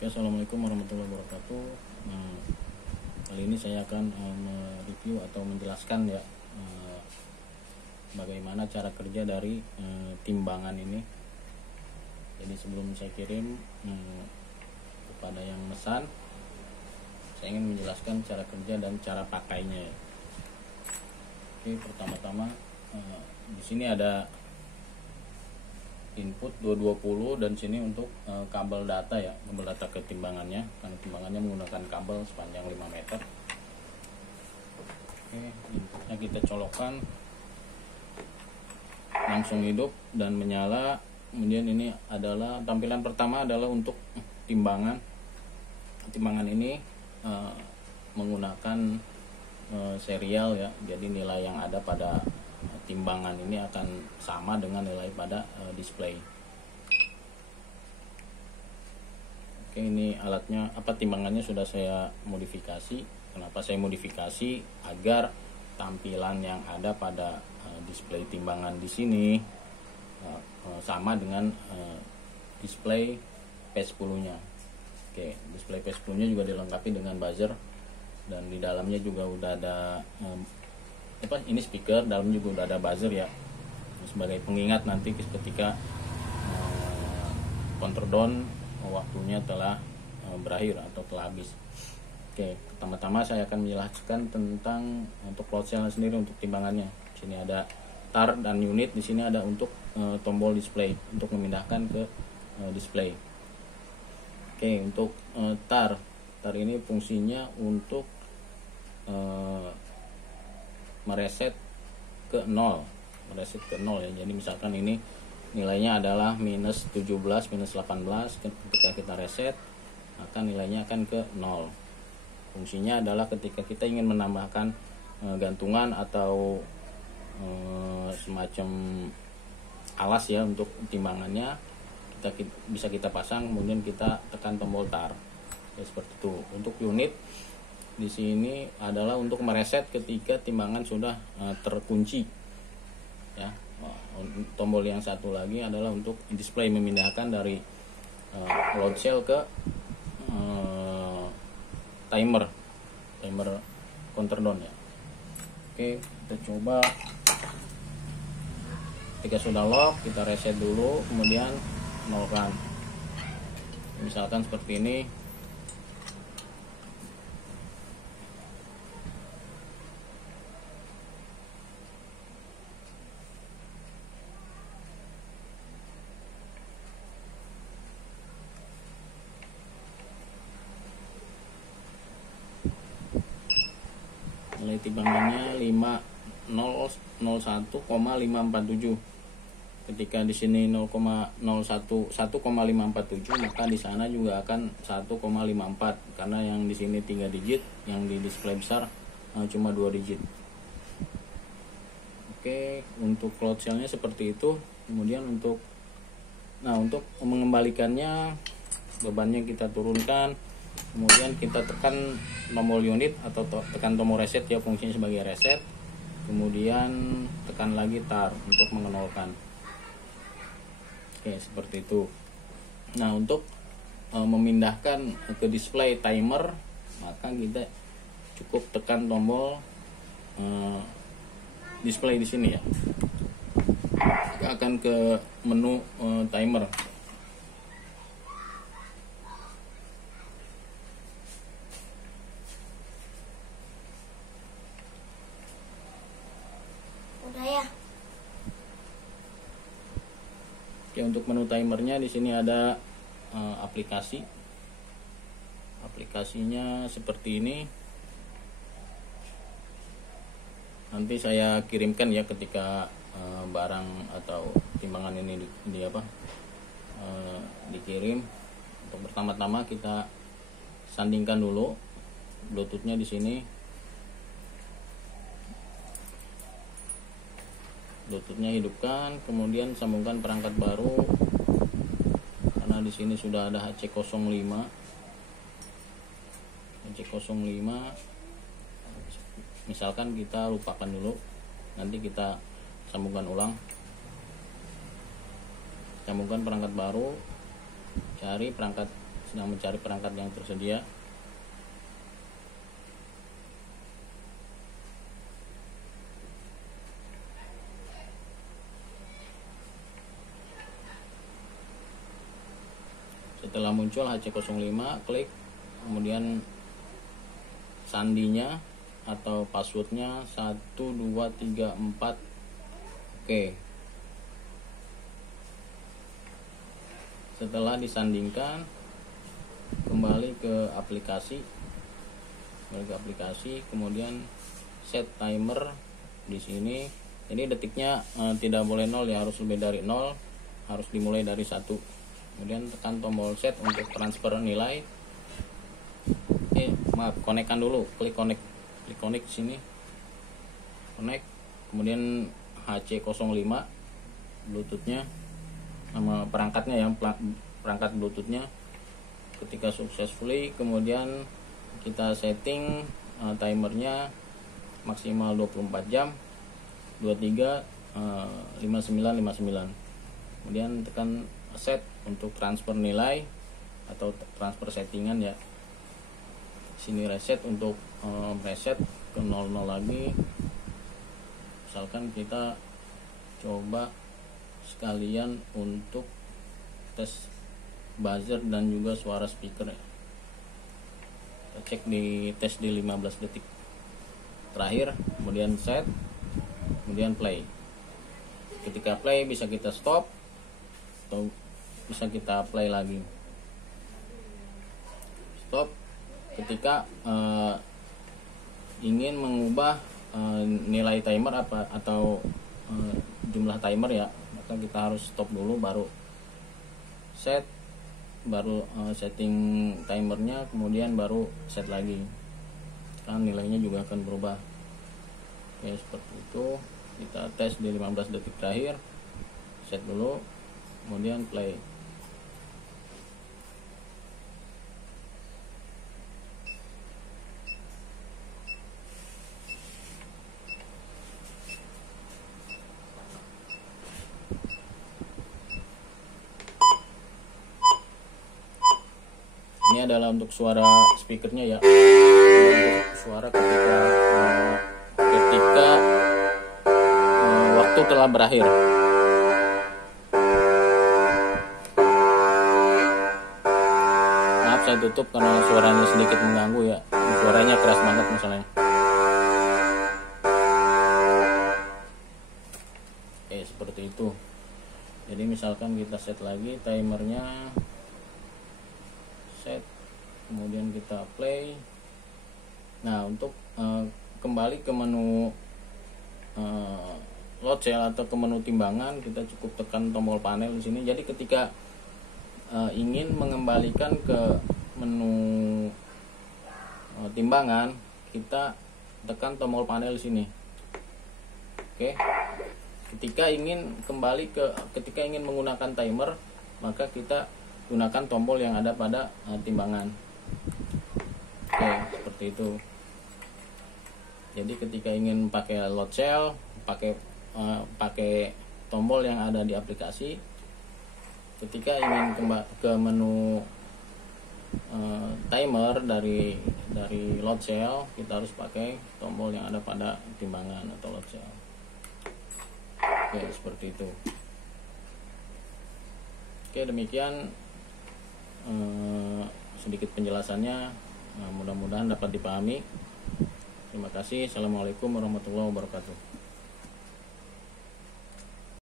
Oke, assalamualaikum warahmatullahi wabarakatuh. Kali ini saya akan mereview atau menjelaskan ya bagaimana cara kerja dari timbangan ini. Jadi sebelum saya kirim kepada yang mesan, saya ingin menjelaskan cara kerja dan cara pakainya. Oke, pertama-tama di sini ada input 220 dan sini untuk kabel data ya, kabel data ke timbangannya, karena timbangannya menggunakan kabel sepanjang 5 meter. Oke, inputnya kita colokkan, langsung hidup dan menyala. Kemudian ini adalah tampilan pertama adalah untuk timbangan. Timbangan ini menggunakan serial ya, jadi nilai yang ada pada timbangan ini akan sama dengan nilai pada display. Oke, ini alatnya timbangannya sudah saya modifikasi. Kenapa saya modifikasi? Agar tampilan yang ada pada display timbangan di sini sama dengan display P10-nya. Oke, display P10-nya juga dilengkapi dengan buzzer dan di dalamnya juga udah ada ini speaker, dalam juga udah ada buzzer ya, sebagai pengingat nanti ketika countdown waktunya telah berakhir atau telah habis. Oke, pertama-tama saya akan menjelaskan tentang untuk load cell sendiri untuk timbangannya. Di sini ada tar dan unit, di sini ada untuk tombol display untuk memindahkan ke display. Oke, untuk tar ini fungsinya untuk mereset ke 0 ya. Jadi misalkan ini nilainya adalah minus 17, minus 18, ketika kita reset maka nilainya akan ke 0. Fungsinya adalah ketika kita ingin menambahkan gantungan atau semacam alas ya untuk timbangannya, bisa kita pasang, kemudian kita tekan tombol tar ya, seperti itu. Untuk unit di sini adalah untuk mereset ketika timbangan sudah terkunci ya. Tombol yang satu lagi adalah untuk display, memindahkan dari load cell ke timer countdown ya. Oke, kita coba. Ketika sudah lock, kita reset dulu, kemudian nolkan. Misalkan seperti ini. Nilai timbangannya 1,547. Ketika di sini 1,547, maka di sana juga akan 1,54 karena yang di sini 3 digit, yang di display besar cuma 2 digit. Oke, untuk load cell-nya seperti itu. Kemudian untuk mengembalikannya, bebannya kita turunkan. Kemudian kita tekan tombol unit atau tekan tombol reset ya, fungsinya sebagai reset. Kemudian tekan lagi tar untuk mengenolkan. Oke, seperti itu. Nah, untuk memindahkan ke display timer, maka kita cukup tekan tombol display di sini ya. Kita akan ke menu timer. Oke, untuk menu timernya di sini ada aplikasi. Aplikasinya seperti ini. Nanti saya kirimkan ya ketika barang atau timbangan ini dikirim. Untuk pertama-tama kita sandingkan dulu Bluetooth-nya di sini. Bluetooth-nya hidupkan, kemudian sambungkan perangkat baru karena di sini sudah ada HC05. Misalkan kita lupakan dulu, nanti kita sambungkan ulang. Sambungkan perangkat baru, cari perangkat sedang mencari perangkat yang tersedia. Setelah muncul HC05, klik, kemudian sandinya atau passwordnya 1234. Oke. Setelah disandingkan, kembali ke aplikasi, kemudian set timer di sini. Jadi detiknya tidak boleh 0 ya, harus lebih dari 0, harus dimulai dari 1. Kemudian tekan tombol set untuk transfer nilai. Konekkan dulu, klik connect sini, connect, kemudian HC05 bluetoothnya, nama perangkatnya yang perangkat bluetoothnya. Ketika successfully, kemudian kita setting timernya maksimal 24 jam 23 59. Kemudian tekan set untuk transfer nilai atau transfer settingan ya. Sini reset untuk reset ke 00 lagi. Misalkan kita coba sekalian untuk tes buzzer dan juga suara speaker ya. Kita cek di tes di 15 detik terakhir, kemudian set, kemudian play. Ketika play bisa kita stop atau bisa kita play lagi. Stop ketika ingin mengubah nilai timer atau jumlah timer ya, maka kita harus stop dulu, baru set, baru setting timernya, kemudian baru set lagi, kan nilainya juga akan berubah. Oke, seperti itu. Kita tes di 15 detik terakhir, set dulu, kemudian play. Ini adalah untuk suara speakernya ya, untuk suara ketika waktu telah berakhir. Maaf saya tutup karena suaranya sedikit mengganggu ya, suaranya keras banget misalnya. Seperti itu. Jadi misalkan kita set lagi timernya, set, kemudian kita play. Nah, untuk kembali ke menu load cell atau ke menu timbangan, kita cukup tekan tombol panel di sini. Jadi ketika ingin mengembalikan ke menu timbangan, kita tekan tombol panel di sini. Oke. Ketika ingin menggunakan timer, maka kita gunakan tombol yang ada pada timbangan. Oke, seperti itu. Jadi ketika ingin pakai load cell, pakai tombol yang ada di aplikasi. Ketika ingin ke menu timer dari load cell, kita harus pakai tombol yang ada pada timbangan atau load cell. Oke, seperti itu. Oke, demikian sedikit penjelasannya, mudah-mudahan dapat dipahami. Terima kasih. Assalamualaikum warahmatullahi wabarakatuh.